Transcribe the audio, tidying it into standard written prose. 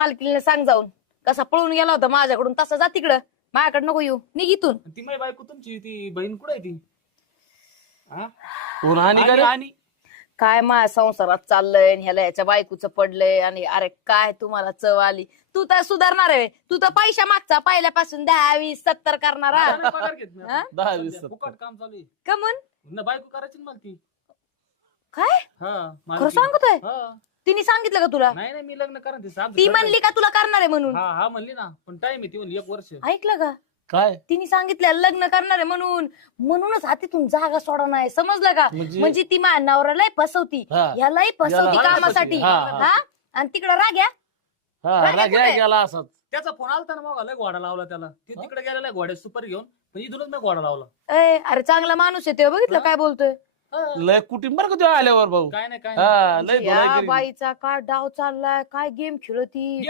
मालकीला सांग जाऊन कसा पळून गेला होता माझ्याकडून तसा जा तिकडं माझ्याकडे नको येऊ निघ इथून. ती माझी बायको तुमची ती बहीण कुठे आहे ती? कोण हानी आणि करे आणि काय माझ्या संसारात चाललंय आणि ह्याला याच्या बायकोचं पडलंय आणि अरे काय तुम्हाला चव आली. तू तर सुधारणार आहे तू तर पैसा मागचा पहिल्यापासून 10, 20, 70 करणारा. मला नाही पगार घेत मी आता. हा? 10, 20, सध्या फुकट काम चालू आहे. का म्हण न बायको करायची ना मला ती. काय हा खरं मालकीण. सांगतोय हा. तिने सांगितलं का तुला? नाही नाही मी लग्न करा ते सांगतो. ती म्हणली का तुला करणार आहे म्हणून? हा हा म्हणली ना पण टाइम आहे ती म्हणली 1 वर्ष. ऐकलं का? काय तिने सांगितलं लग्न करणार आहे म्हणूनच हातीतून जागा सोडा नाही समजलं का? म्हणजे ती माझ्या नवऱ्यालाही फसवती हा. यालाही फसवती याला कामासाठी. फसवती. हा, हा आणि तिकडे राग्या हा राग्या राग्या कुठे? गेला असाच. त्याचा फोन आलता ना मग लय घोडा लावला त्याला. ती तिकडे गेलेला आहे घोड्या सुपर घेऊन पण इथूनच मी घोडा लावला. अरे चांगला माणूस आहे तो बघितलं काय बोलतोय. हा. लय कुटुंब बरं का तो आल्यावर भाऊ. काय नाही काय हा लय या धुलाई केली. बाईचा काय डाव चाललाय काय गेम खेळती.